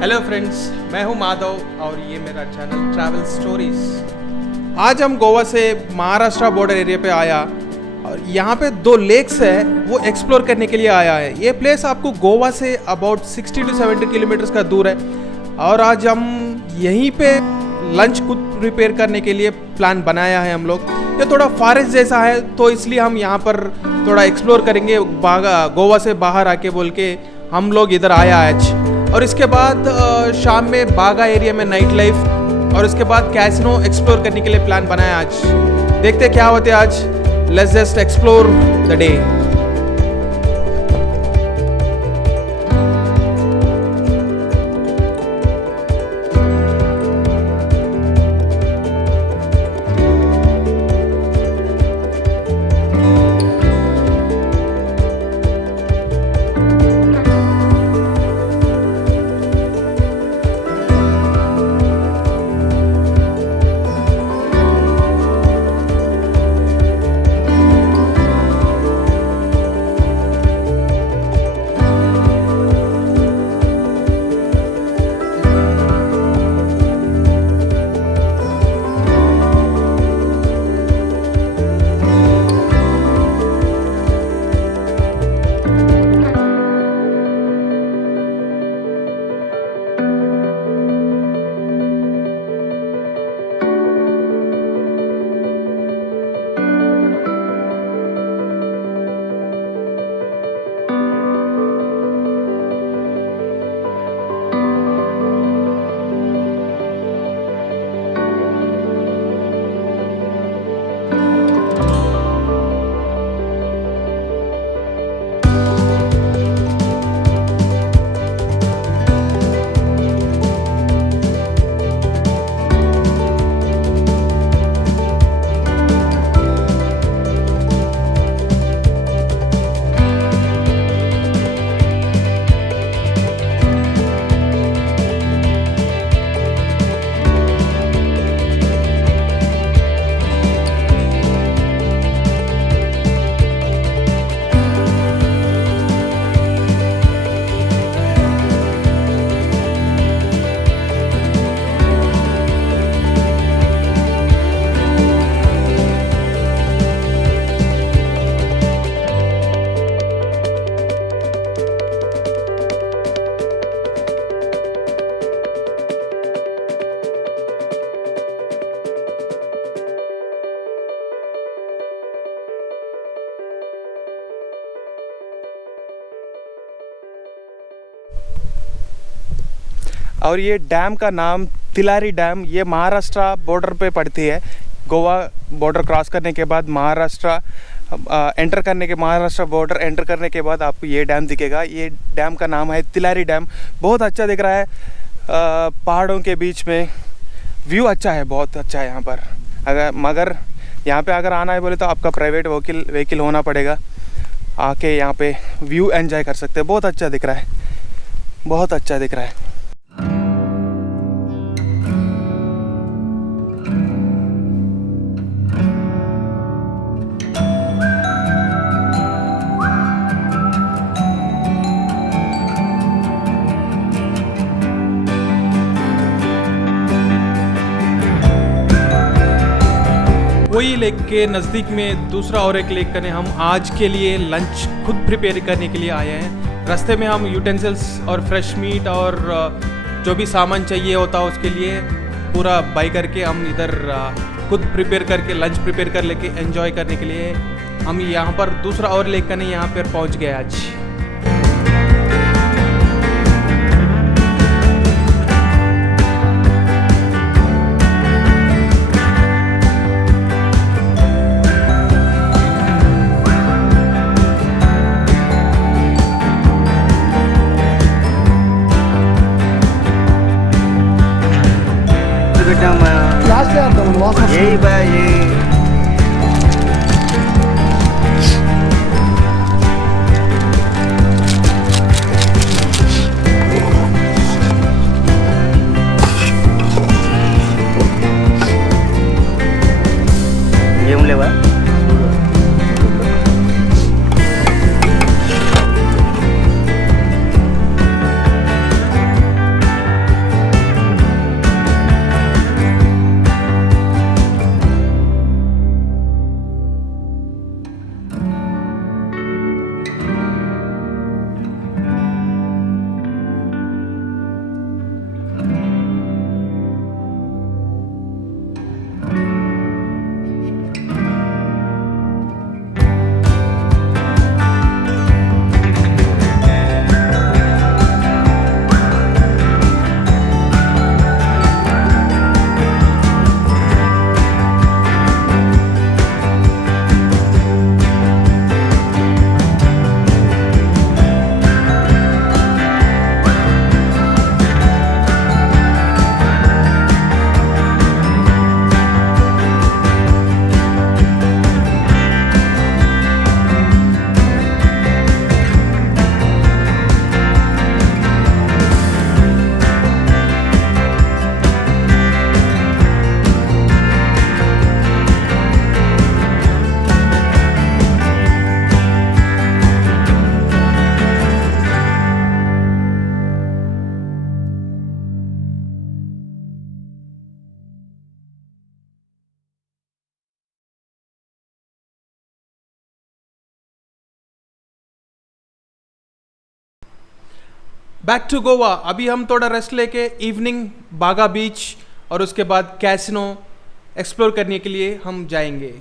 Hello friends, मैं हूं माधव और ये मेरा चैनल ट्रैवल स्टोरीज। आज हम गोवा से महाराष्ट्र बॉर्डर एरिया पे आया और यहाँ पे 2 लेक्स है वो एक्सप्लोर करने के लिए आया है। ये प्लेस आपको Goa say about 60 to 70 kilometres का दूर है और आज हम यहीं पे लंच खुद प्रिपेयर करने के लिए प्लान बनाया है हम लोग। ये थोड़ा फॉरेस्ट जैसा है तो इसलिए हम यहाँ पर थोड़ा एक्सप्लोर करेंगे। गोवा से बाहर आके बोल के हम लोग इधर आया आज। और इसके बाद शाम में बागा एरिया में नाइट लाइफ और इसके बाद कैसिनो एक्सप्लोर करने के लिए प्लान बनाया आज। देखते क्या होते आज। Let's just explore the day. और ये डैम का नाम तिलारी डैम, ये महाराष्ट्र बॉर्डर पे पड़ती है। गोवा बॉर्डर क्रॉस करने के बाद महाराष्ट्र बॉर्डर एंटर करने के बाद आपको ये डैम दिखेगा। ये डैम का नाम है तिलारी डैम। बहुत अच्छा दिख रहा है, पहाड़ों के बीच में व्यू अच्छा है, बहुत अच्छा है यहाँ पर। मगर यहाँ पे अगर आना है बोले तो आपका प्राइवेट व्हीकल होना पड़ेगा। आके यहाँ पे व्यू एंजॉय कर सकते हैं। बहुत अच्छा दिख रहा है, बहुत अच्छा दिख रहा है। वही लेक के नज़दीक में दूसरा और एक लेक करने हम आज के लिए लंच खुद प्रिपेयर करने के लिए आए हैं। रास्ते में हम यूटेंसिल्स और फ्रेश मीट और जो भी सामान चाहिए होता है उसके लिए पूरा बाई करके हम इधर खुद प्रिपेयर करके लंच प्रिपेयर कर लेके एंजॉय करने के लिए हम यहाँ पर दूसरा और लेक करने यहाँ पर पहुँच गए आज। यही बा ये लेवा बैक टू गोवा। अभी हम थोड़ा रेस्ट लेके इवनिंग बागा बीच और उसके बाद कैसिनो एक्सप्लोर करने के लिए हम जाएंगे।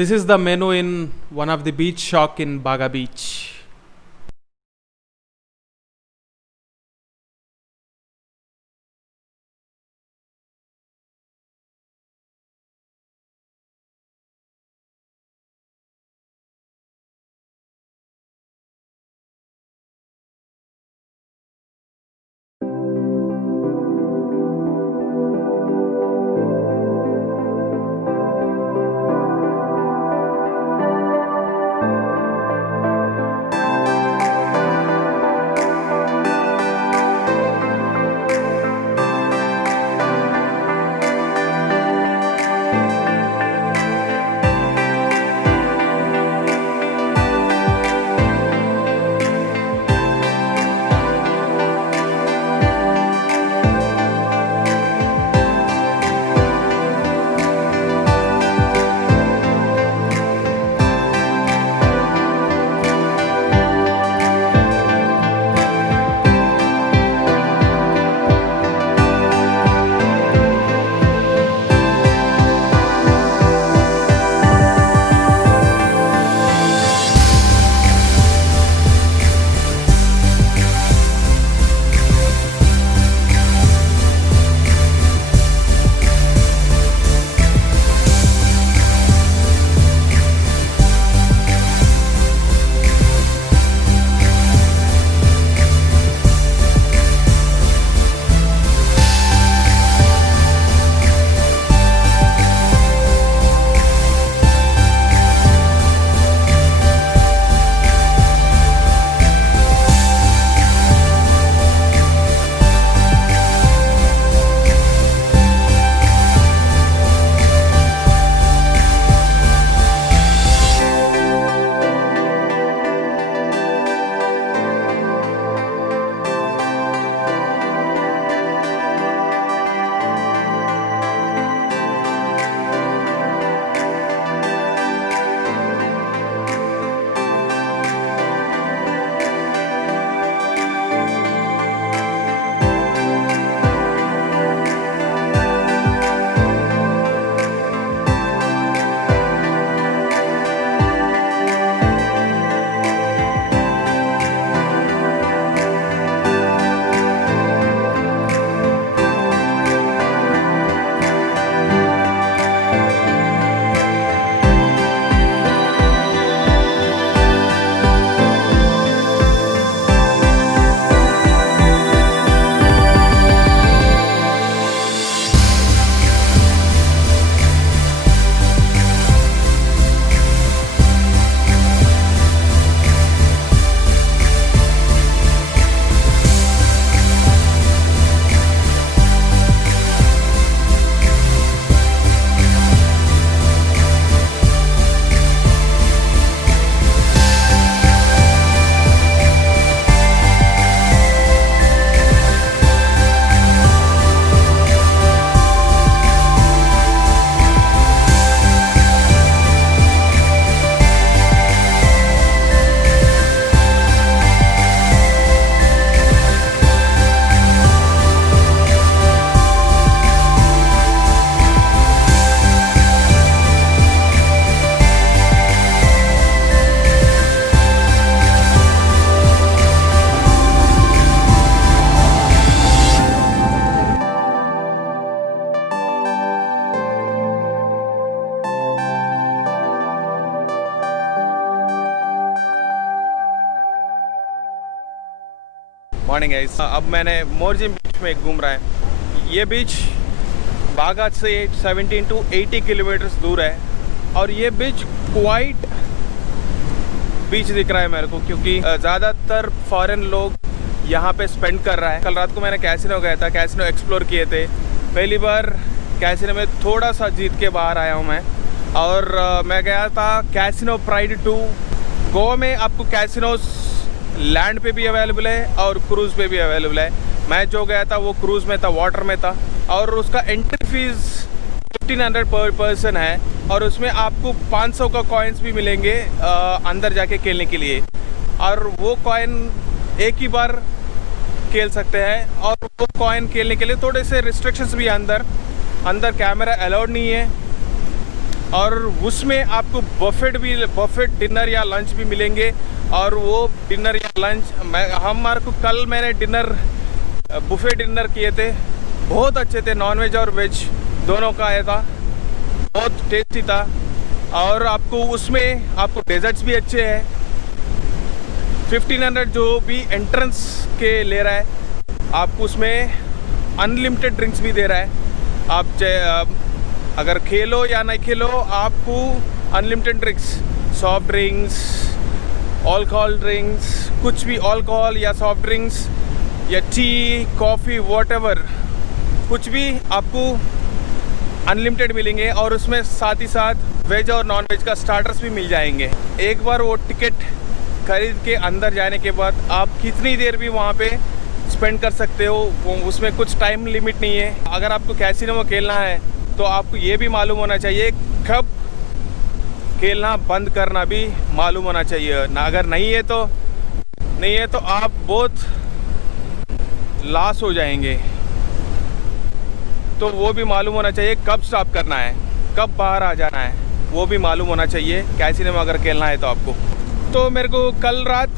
This is the menu in one of the beach shack in Baga Beach. Morning guys. अब मैंने मोरजिम बीच में घूम रहा है। ये बीच बागा से 17 to 80 किलोमीटर्स दूर है और ये बीच क्वाइट बीच दिख रहा है मेरे को, क्योंकि ज़्यादातर फॉरेन लोग यहाँ पे स्पेंड कर रहा है। कल रात को मैंने कैसीनो गया था, कैसीनो एक्सप्लोर किए थे। पहली बार कैसीनो में थोड़ा सा जीत के बाहर आया हूँ मैं। और मैं गया था कैसीनो प्राइड 2। गोवा में आपको कैसीनोस लैंड पे भी अवेलेबल है और क्रूज़ पे भी अवेलेबल है। मैं जो गया था वो क्रूज़ में था, वाटर में था, और उसका एंट्री फीस 1500 पर पर्सन है और उसमें आपको 500 का कॉइन्स भी मिलेंगे अंदर जाके खेलने के लिए। और वो कॉइन एक ही बार खेल सकते हैं और वो कॉइन खेलने के लिए थोड़े से रिस्ट्रिक्शंस भी है। अंदर कैमरा अलाउड नहीं है और उसमें आपको बफेट डिनर या लंच भी मिलेंगे। और वो डिनर या लंच मैंने डिनर बुफे डिनर किए थे, बहुत अच्छे थे। नॉनवेज और वेज दोनों का आया था, बहुत टेस्टी था। और आपको उसमें आपको डेजर्ट्स भी अच्छे हैं। 1500 जो भी एंट्रेंस के ले रहा है, आपको उसमें अनलिमिटेड ड्रिंक्स भी दे रहा है। आप अगर खेलो या नहीं खेलो, आपको unlimited drinks, soft drinks, alcohol drinks, कुछ भी अल्कोहल या सॉफ्ट ड्रिंक्स या टी, कॉफ़ी, व्हाटएवर, कुछ भी आपको अनलिमिटेड मिलेंगे। और उसमें साथ ही साथ वेज और नॉन वेज का स्टार्टर्स भी मिल जाएंगे। एक बार वो टिकट खरीद के अंदर जाने के बाद आप कितनी देर भी वहाँ पे स्पेंड कर सकते हो, उसमें कुछ टाइम लिमिट नहीं है। अगर आपको कैसीनो में खेलना है तो आपको ये भी मालूम होना चाहिए कब खेलना बंद करना भी मालूम होना चाहिए ना। अगर नहीं है तो आप बहुत लॉस हो जाएंगे। तो वो भी मालूम होना चाहिए कब स्टॉप करना है, कब बाहर आ जाना है, वो भी मालूम होना चाहिए कैसीनो में अगर खेलना है तो आपको। तो मेरे को कल रात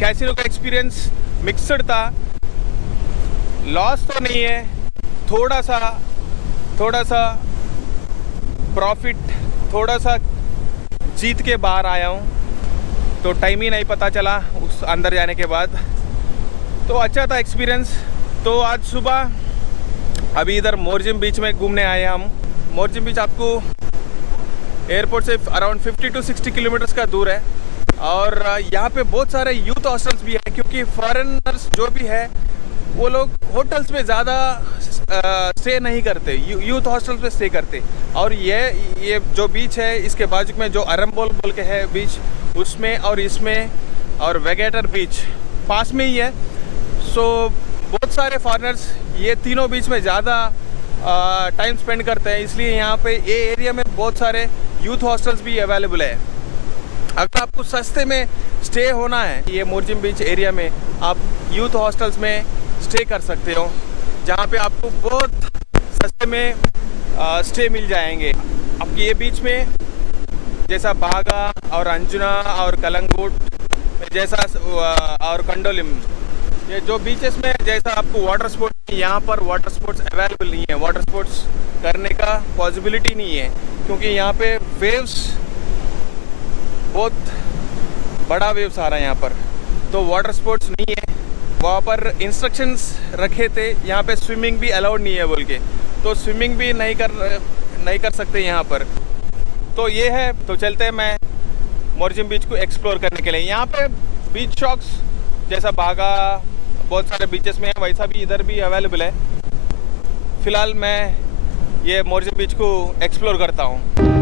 कैसीनो का एक्सपीरियंस मिक्सड था। लॉस तो नहीं है, थोड़ा सा प्रॉफिट, थोड़ा सा जीत के बाहर आया हूँ। तो टाइम ही नहीं पता चला उस अंदर जाने के बाद। तो अच्छा था एक्सपीरियंस। तो आज सुबह अभी इधर मोरजिम बीच में घूमने आए हम। मोरजिम बीच आपको एयरपोर्ट से अराउंड 50 to 60 किलोमीटर्स का दूर है। और यहाँ पे बहुत सारे यूथ हॉस्टल्स भी हैं, क्योंकि फॉरेनर्स जो भी है वो लोग होटल्स में ज़्यादा स्टे नहीं करते, यूथ हॉस्टल्स में स्टे करते। और ये जो बीच है, इसके बाजू में जो अरम्बोल बोल के है बीच, उसमें और इसमें और वेगेटर बीच पास में ही है। सो बहुत सारे फॉरेनर्स ये तीनों बीच में ज़्यादा टाइम स्पेंड करते हैं, इसलिए यहाँ पे ये एरिया में बहुत सारे यूथ हॉस्टल्स भी अवेलेबल है। अगर आपको सस्ते में स्टे होना है, ये मोरजिम बीच एरिया में आप यूथ हॉस्टल्स में स्टे कर सकते हो, जहाँ पे आपको बहुत सस्ते में स्टे मिल जाएंगे। आपकी ये बीच में जैसा बागा और अंजुना और कलंगुट जैसा और कंडोलिम, ये जो बीचेस में जैसा आपको वाटर स्पोर्ट्स, यहाँ पर वाटर स्पोर्ट्स अवेलेबल नहीं है। वाटर स्पोर्ट्स करने का पॉसिबिलिटी नहीं है, क्योंकि यहाँ पे वेव्स, बहुत बड़ा वेव्स आ रहा है यहाँ पर, तो वाटर स्पोर्ट्स नहीं है। वहाँ पर इंस्ट्रक्शंस रखे थे, यहाँ पे स्विमिंग भी अलाउड नहीं है बोल के, तो स्विमिंग भी नहीं कर सकते यहाँ पर। तो ये है, तो चलते हैं मैं मोरजिम बीच को एक्सप्लोर करने के लिए। यहाँ पे बीच शॉक्स जैसा बागा बहुत सारे बीचेस में है, वैसा भी इधर भी अवेलेबल है। फ़िलहाल मैं ये मोरजिम बीच को एक्सप्लोर करता हूँ।